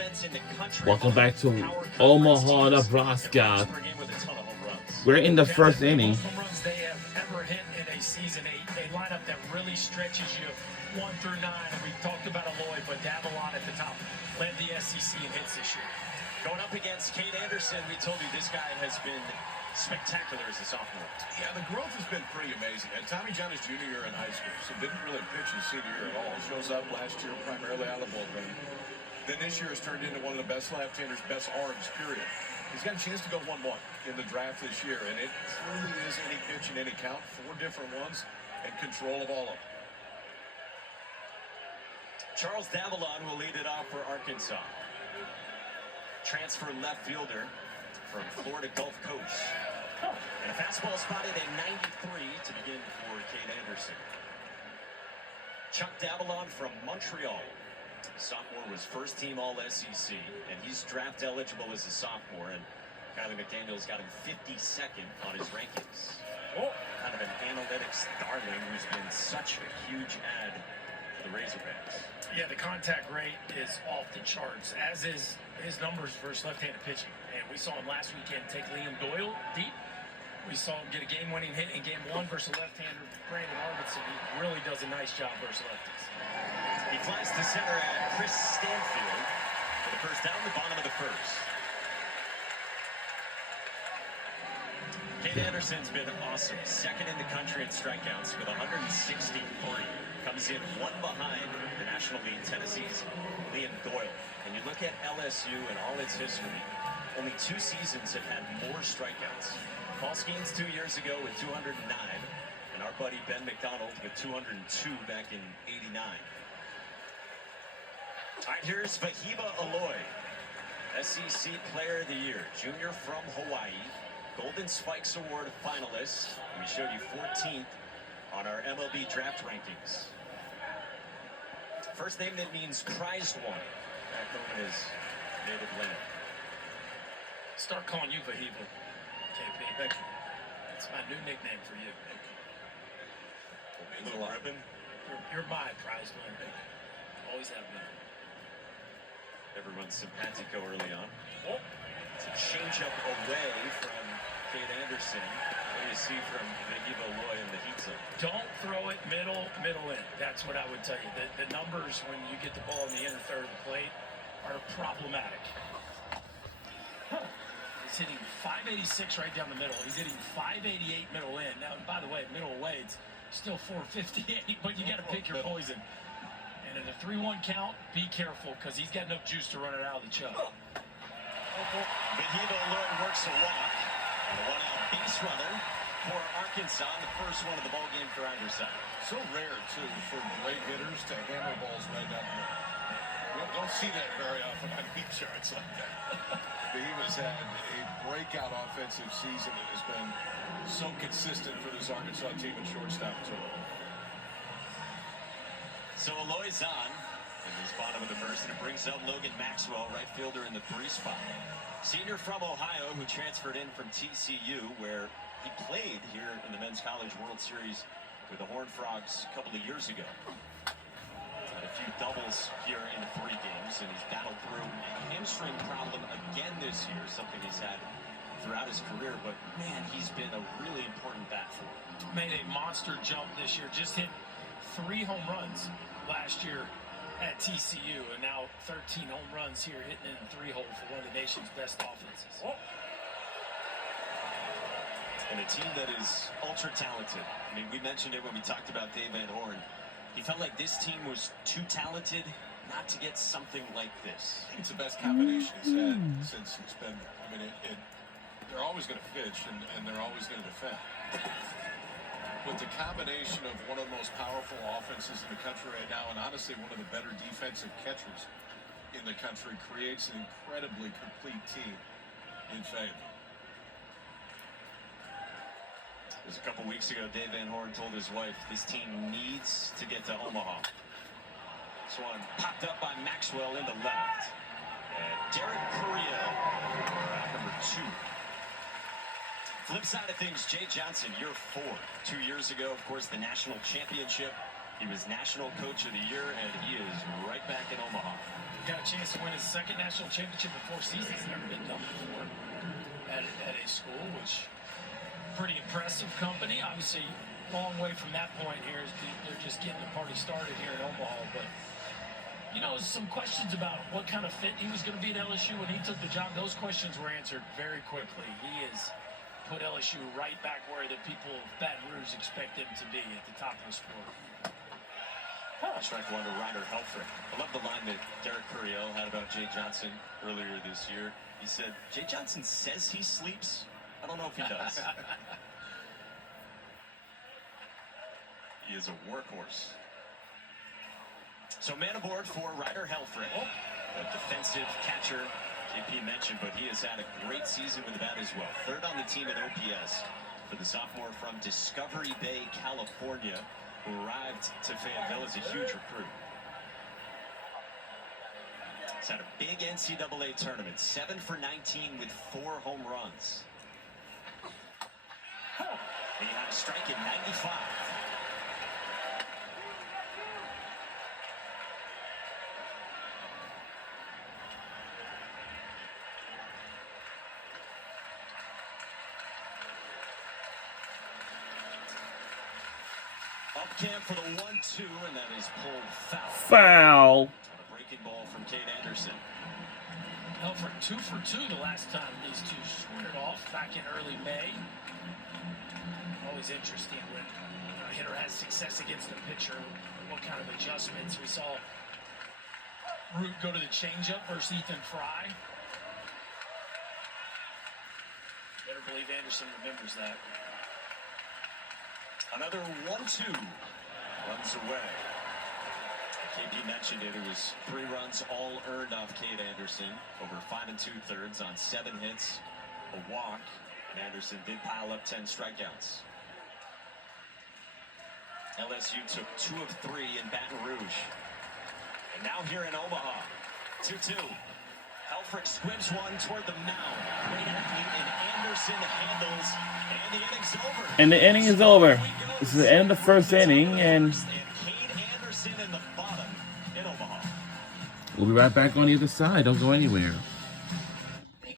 defense in the country. Welcome back to Omaha, Nebraska. We're in the first inning. Most home runs they have ever hit in a season. A lineup that really stretches you 1 through 9. And we talked about Eloy, but Davalon at the top led the SEC in hits this year. Going up against Cade Anderson, we told you this guy has been spectacular as a sophomore. Yeah, the growth has been pretty amazing. And Tommy John is junior year in high school, so didn't really pitch his senior year at all. Shows up last year primarily out of the bullpen. Then this year has turned into one of the best left-handers, best arms, period. He's got a chance to go 1-1 in the draft this year, and it truly is any pitch and any count, 4 different ones, and control of all of them. Charles Davalon will lead it off for Arkansas. Transfer left fielder from Florida Gulf Coast. And a fastball spotted at 93 to begin for Cade Anderson. Chuck Davalon from Montreal. Sophomore was first team All-SEC, and he's draft eligible as a sophomore, and Kylie McDaniel's got him 52nd on his rankings. Kind of an analytics darling who's been such a huge add for the Razorbacks. Yeah, the contact rate is off the charts, as is his numbers versus left-handed pitching. And we saw him last weekend take Liam Doyle deep. We saw him get a game-winning hit in Game 1 versus left-hander Brandon Arvidsson. He really does a nice job versus lefties. He flies to center at Chris Stanfield for the first down, the bottom of the first. Cade Anderson's been awesome. Second in the country in strikeouts with 163. Comes in 1 behind the National League Tennessee's Liam Doyle. And you look at LSU and all its history, only 2 seasons have had more strikeouts. Paul Skeens 2 years ago with 209, and our buddy Ben McDonald with 202 back in '89. All right, here's Vahiba Eloy, SEC Player of the Year, junior from Hawaii, Golden Spikes Award finalist. We showed you 14th on our MLB draft rankings. First name that means prized one, back home in his native land. Start calling you Vahiba, KP. Thank you. That's my new nickname for you. Thank you. A little ribbon. You're my prized winner. Always have been. Everyone's simpatico early on. Oh. It's a change-up away from Cade Anderson. What do you see from Vahiba Eloy in the heat zone? Don't throw it middle in. That's what I would tell you. The numbers when you get the ball in the inner third of the plate are problematic. He's hitting 586 right down the middle. He's hitting 588 middle in. Now, and by the way, middle away, it's still 458, but you got to pick your poison. And at a 3-1 count, be careful because he's got enough juice to run it out of the chug. Vahiba Eloy works a walk. And a 1-out base runner for Arkansas in the first one of the ball game for either side. So rare, too, for great hitters to hammer balls right down the middle. You don't see that very often on heat charts like that. Vahiba's had a breakout offensive season that has been so consistent for this Arkansas team and shortstop, too. So Eloy's on in this bottom of the first, and it brings up Logan Maxwell, right fielder in the 3 spot. Senior from Ohio who transferred in from TCU, where he played here in the Men's College World Series with the Horned Frogs a couple of years ago. Had a few doubles here in 3 games, and he's battled through a hamstring problem again this year, something he's had throughout his career, but man, he's been a really important bat for him. Made a monster jump this year, just hit 3 home runs last year at TCU, and now 13 home runs here, hitting in 3 hole for one of the nation's best offenses. And a team that is ultra talented. I mean, we mentioned it when we talked about Dave Van Horn. He felt like this team was too talented not to get something like this. I think it's the best combination he's had since he's been there. I mean, they're always going to pitch, and they're always going to defend. But the combination of one of the most powerful offenses in the country right now, and honestly one of the better defensive catchers in the country, creates an incredibly complete team in favor. It was a couple weeks ago, Dave Van Horn told his wife, this team needs to get to Omaha. This one popped up by Maxwell into left. And Derek Correa, number 2. Flip side of things, Jay Johnson, year 4. 2 years ago, of course, the national championship. He was National Coach of the Year, and he is right back in Omaha. Got a chance to win his second national championship in 4 seasons. Never been done before at a school, which pretty impressive company. Obviously, long way from that point here. They're just getting the party started here in Omaha. But, you know, some questions about what kind of fit he was going to be at LSU when he took the job. Those questions were answered very quickly. He has put LSU right back where the people of Baton Rouge expect him to be, at the top of the sport. Strike one to Ryder Helfrich. I love the line that Derek Curiel had about Jay Johnson earlier this year. He said, Jay Johnson says he sleeps. I don't know if he does. He is a workhorse. So man aboard for Ryder Helfrich, a defensive catcher JP mentioned, but he has had a great season with the bat as well. Third on the team in OPS for the sophomore from Discovery Bay, California, who arrived to Fayetteville as a huge recruit. He's had a big NCAA tournament, 7 for 19 with 4 home runs. He had a strike in 95. Up camp for the 1-2, and that is pulled foul. Foul. On a breaking ball from Cade Anderson. Helfrich 2 for 2 the last time these two squared off back in early May. Always interesting when a hitter has success against a pitcher, what kind of adjustments. We saw Root go to the changeup versus Ethan Fry. Better believe Anderson remembers that. Another 1-2 runs away. KB mentioned it. It was 3 runs all earned off Cade Anderson over 5 2/3 on 7 hits, a walk, and Anderson did pile up 10 strikeouts. LSU took 2 of 3 in Baton Rouge. And now here in Omaha, 2-2. Helfrich squibs one toward the mound. Great athlete, and Anderson handles, and the inning's over. And the inning is over. This is the end of the first inning, and Cade Anderson in the bottom in Omaha. we'll be right back on the other side. Don't go anywhere.